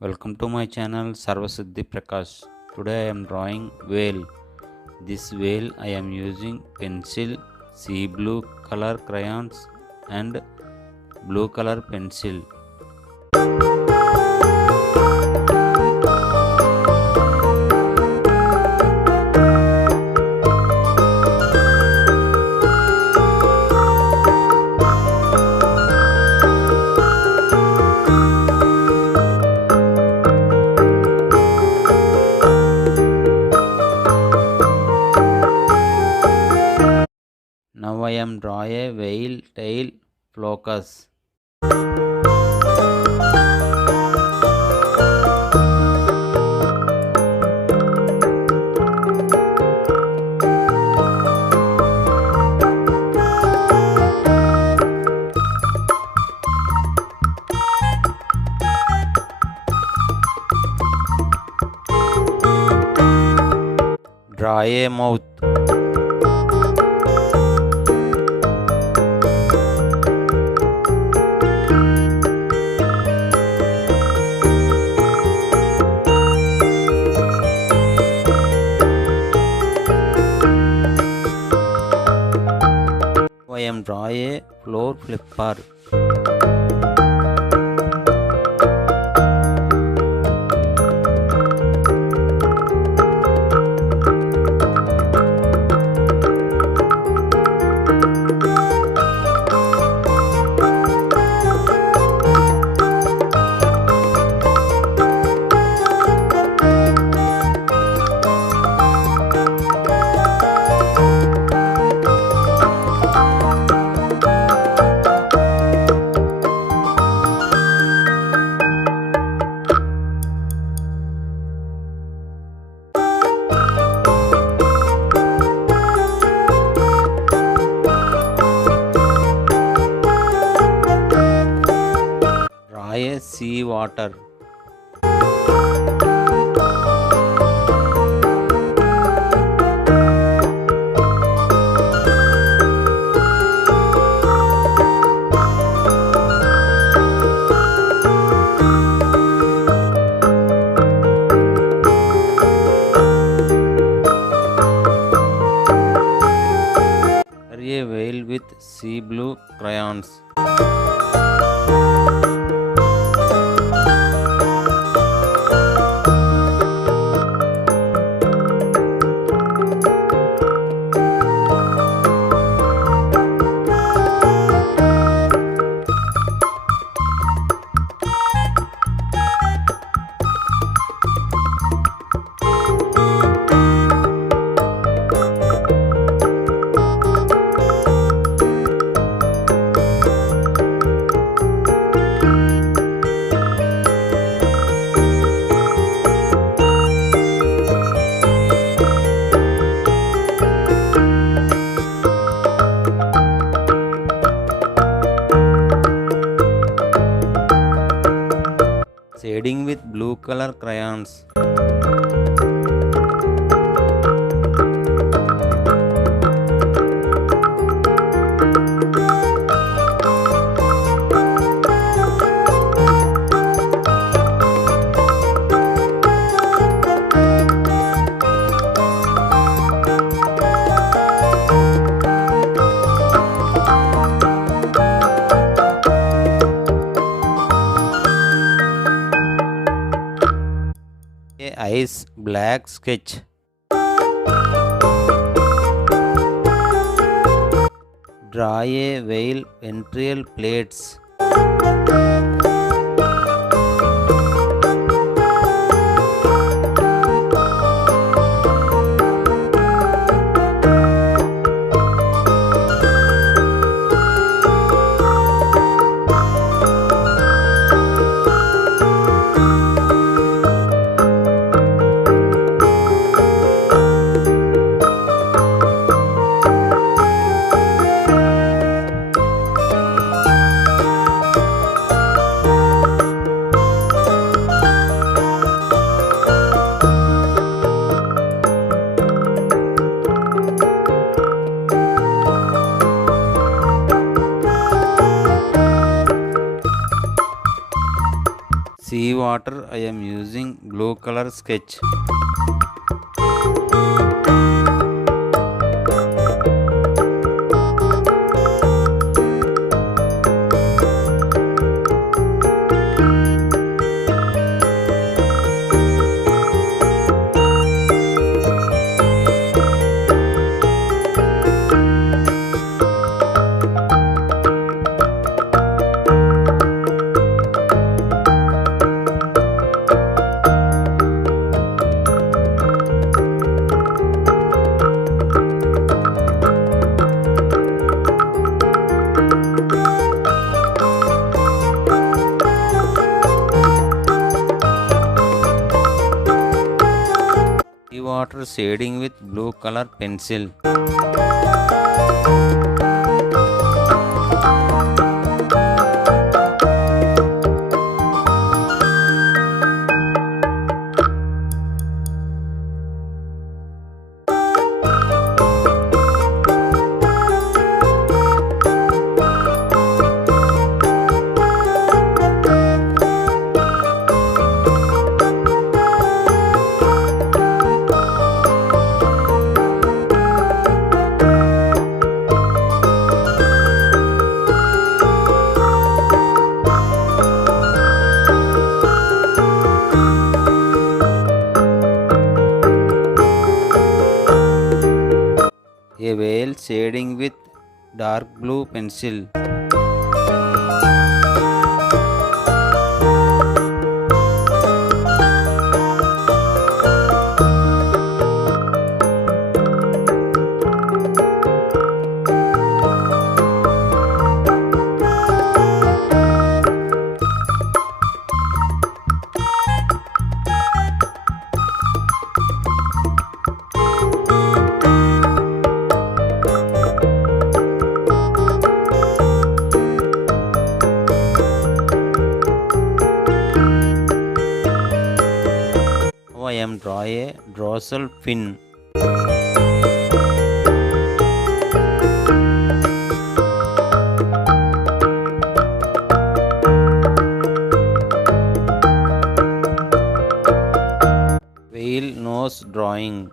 Welcome to my channel Sarvasiddhi Prakash. Today I am drawing whale. This whale I am using pencil, sea blue color crayons and blue color pencil. Now I am draw a whale tail flocus. Draw a mouth. I am draw a floor flipper. Draw a sea water. A whale with sea blue crayons. Shading with blue color crayons. Ice black sketch. Draw a whale ventral plates. Sea water, I am using blue color sketch. Sea water shading with blue color pencil. A whale shading with dark blue pencil. Now I am draw a dorsal fin. Whale nose drawing.